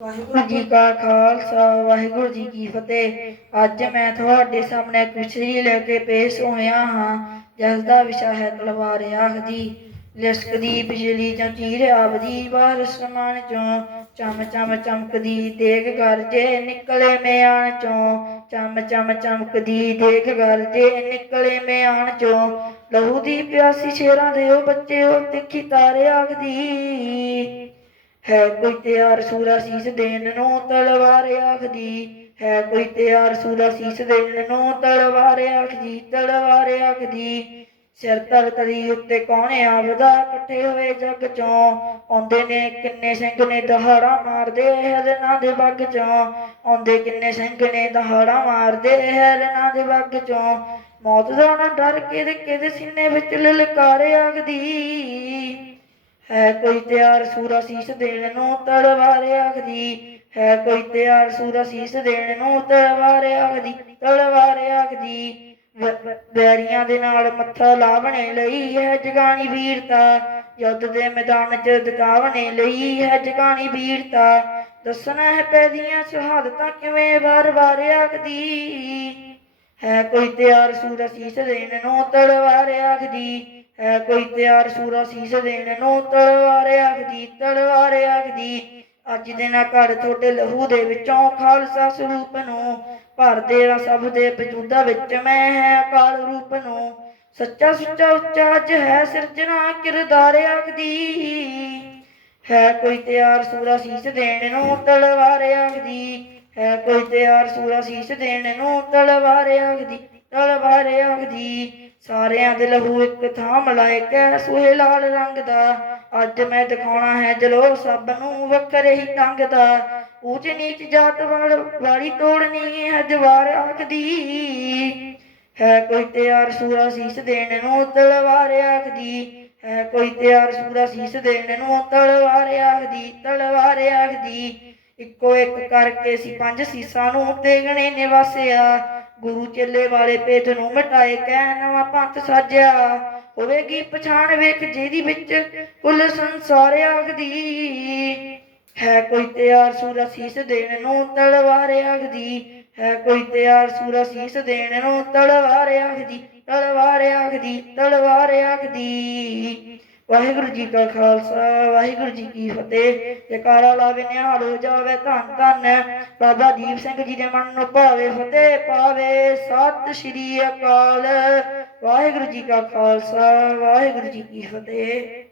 ਵਾਹਿਗੁਰੂ ਜੀ ਕਾ ਖਾਲਸਾ, ਵਾਹਿਗੁਰੂ ਜੀ ਕੀ ਫਤਿਹ। ਅੱਜ ਮੈਂ ਤੁਹਾਡੇ ਸਾਹਮਣੇ ਇੱਕ ਲੈ ਕੇ ਪੇਸ਼ ਹੋਇਆ ਹਾਂ ਜਿਸ ਦਾ ਵਿਸ਼ਾ ਹੈ ਤਲਵਾਰ ਆਖਦੀ ਲਿਸ਼ਕਦੀ ਬਿਜਲੀ ਜਾਂ ਚੀਰ ਆਵਦੀ ਬਾਹਰ ਸਮਾਨ ਚੋਂ ਚਮ ਚਮ ਚਮਕਦੀ ਦੇਗ ਗਰਜੇ ਨਿਕਲੇ ਮਿਆਨ ਚੋਂ ਚਮ ਚਮ ਚਮਕਦੀ ਦੇਗ ਗਰਜੇ ਨਿਕਲੇ ਮਿਆਨ ਚੋਂ। ਲਹੂ ਦੀ ਪਿਆਸੀ ਸ਼ੇਰਾਂ ਦੇ ਉਹ ਬੱਚੇ ਉਹ ਤਿੱਖੀ ਤਾਰੇ ਆਖਦੀ। ਹੈ ਕੋਈ ਤਿਆਰ ਸੂਰਾ ਸੀਸ ਦੇਣ ਨੂੰ ਤਲਵਾਰ ਆਖਦੀ, ਹੈ ਕੋਈ ਤਿਆਰ ਸੂਰਾ ਸੀਸ ਦੇਣ ਨੂੰ ਤਲਵਾਰ ਆਖਦੀ ਤਲਵਾਰ ਆਖਦੀ। ਸਿਰ ਤਲ ਤਰੀ ਉੱਤੇ ਕੌਣ ਆਵਦਾ? ਇਕੱਠੇ ਹੋਏ ਜੱਗ ਚੋਂ ਆਉਂਦੇ ਨੇ ਕਿੰਨੇ ਸਿੰਘ ਨੇ ਦਹਾੜਾ ਮਾਰਦੇ ਹਰਨਾਂ ਦੇ ਬੱਗ ਚੋਂ। ਆਉਂਦੇ ਕਿੰਨੇ ਸਿੰਘ ਨੇ ਦਹਾੜਾ ਮਾਰਦੇ ਹਰਨਾਂ ਦੇ ਬੱਗ ਚੋਂ। ਮੌਤ ਦਾ ਨਾ ਡਰ ਕਿਹਦੇ ਕਿਹਦੇ ਸੀਨੇ ਵਿੱਚ ਲਲਕਾਰੇ ਆਖਦੀ। ਹੈ ਕੋਈ ਤਿਆਰ ਸੂਰਾ ਸੀਸ ਦੇਣ ਨੂੰ ਤਲਵਾਰ ਆਖਦੀ, ਹੈ ਕੋਈ ਤਿਆਰ ਸੂਰਾ ਸੀਸ ਦੇਣ ਨੂੰ ਤਲਵਾਰ ਆਖਦੀ ਤਲਵਾਰ ਆਖਦੀ। ਵੈਰੀਆਂ ਦੇ ਨਾਲ ਮੱਥਾ ਲਾਵਣੇ ਲਈ ਹੈ ਜਗਾਣੀ ਵੀਰਤਾ, ਯੁੱਧ ਦੇ ਮੈਦਾਨ 'ਚ ਦਿਖਾਵਣੇ ਲਈ ਹੈ ਜਗਾਣੀ ਵੀਰਤਾ। ਦੱਸਣਾ ਹੈ ਪੈਦੀਆਂ ਸ਼ਹਾਦਤਾਂ ਕਿਵੇਂ ਵਾਰ-ਵਾਰ ਆਖਦੀ। ਹੈ ਕੋਈ ਤਿਆਰ ਸੂਰਾ ਸੀਸ ਦੇਣ ਨੂੰ ਤਲਵਾਰ ਆਖਦੀ ਹੈ ਕੋਈ ਤਿਆਰ ਸੂਰਾ ਸੀਸ ਦੇਣ ਨੂੰ ਤਲਵਾਰ ਆਖਦੀ ਤਲਵਾਰ ਆਖਦੀ। ਅੱਜ ਦੇ ਨਾ ਘਰ ਤੁਹਾਡੇ ਲਹੂ ਦੇ ਵਿੱਚੋਂ ਖਾਲਸਾ ਸਰੂਪ ਨੂੰ ਭਰਦੇ ਆ ਸਭ ਦੇ ਵਜੂਦਾ ਵਿੱਚ ਮੈਂ ਹੈ ਅਕਾਲ ਰੂਪ ਨੂੰ। ਸੱਚਾ ਸੁੱਚਾ ਉੱਚਾ ਅੱਜ ਹੈ ਸਿਰਜਣਾ ਕਿਰਦਾਰ ਆਖਦੀ। ਹੈ ਕੋਈ ਤਿਆਰ ਸੂਰਾ ਸੀਸ ਦੇਣ ਨੂੰ ਤਲਵਾਰ ਆਖਦੀ। ਹੈ ਕੋਈ ਤਿਆਰ ਸੂਰਾ ਸੀਸ ਦੇਣ ਨੂੰ ਤਲਵਾਰ ਆਖਦੀ ਤਲਵਾਰ ਆਖਦੀ। ਸਾਰਿਆਂ ਦੇ ਲਹੂ ਇੱਕ ਥਾਂ ਮਲਾਇਕ ਹੈ ਸੋਹੇ ਲਾਲ ਰੰਗ ਦਾ। ਅੱਜ ਮੈਂ ਦਿਖਾਉਣਾ ਹੈ ਜਲੋ ਸਭ ਨੂੰ ਵੱਖਰੇ ਹੀ ਟੰਗ ਦਾ। ਊਚ ਨੀਚ ਜਾਤ ਵਾਲ, ਵਾਲੀ ਤੋੜਨੀ ਹੈ ਜਵਾਰ ਆਖਦੀ। ਹੈ ਕੋਈ ਤਿਆਰ ਸੂਰਾ ਸੀਸ ਦੇਣ ਨੂੰ ਤਲਵਾਰ ਆਖਦੀ। ਹੈ ਕੋਈ ਤਿਆਰ ਸੂਰਾ ਸੀਸ ਦੇਣ ਨੂੰ ਤਲਵਾਰ ਆਖਦੀ ਤਲਵਾਰ ਆਖਦੀ। ਇੱਕੋ ਇੱਕ ਕਰਕੇ ਸੀ ਪੰਜ ਸੀਸਾਂ ਨੂੰ ਦੇਗਣੇ ਨਿਵਾਸਿਆ। ਗੁਰੂ ਚੇਲੇ ਵਾਲੇ ਭੇਦ ਨੂੰ ਮਿਟਾਏ, ਕਹਿ ਨਵਾਂ ਪੰਥ ਸਾਜਿਆ, ਹੋਵੇਗੀ ਪਛਾਣ ਵੇਖ ਜਿਹਦੀ ਵਿੱਚ ਕੁੱਲ ਸੰਸਾਰ ਆਖਦੀ ਹੈ ਕੋਈ ਤਿਆਰ ਸੂਰਾ ਸੀਸ ਦੇਣ ਨੂੰ ਤਲਵਾਰ ਆਖਦੀ ਹੈ ਕੋਈ ਤਿਆਰ ਸੂਰਾ ਸੀਸ ਦੇਣ ਨੂੰ ਤਲਵਾਰ ਆਖਦੀ ਤਲਵਾਰ ਆਖਦੀ ਤਲਵਾਰ ਆਖਦੀ ਵਾਹਿਗੁਰੂ ਜੀ ਕਾ ਖਾਲਸਾ, ਵਾਹਿਗੁਰੂ ਜੀ ਕੀ ਫਤਿਹ। ਜਕਾਰਾ ਲਾਵੇ ਨਿਹਾਲ ਹੋ ਜਾਵੇ ਧੰਨ ਧੰਨ। ਬਾਬਾ ਦੀਪ ਸਿੰਘ ਜੀ ਦੇ ਮਨ ਨੂੰ ਭਾਵੇ, ਫਤਿਹ ਪਾਵੇ। ਸਤਿ ਸ਼੍ਰੀ ਅਕਾਲ। ਵਾਹਿਗੁਰੂ ਜੀ ਕਾ ਖਾਲਸਾ, ਵਾਹਿਗੁਰੂ ਜੀ ਕੀ ਫਤਿਹ।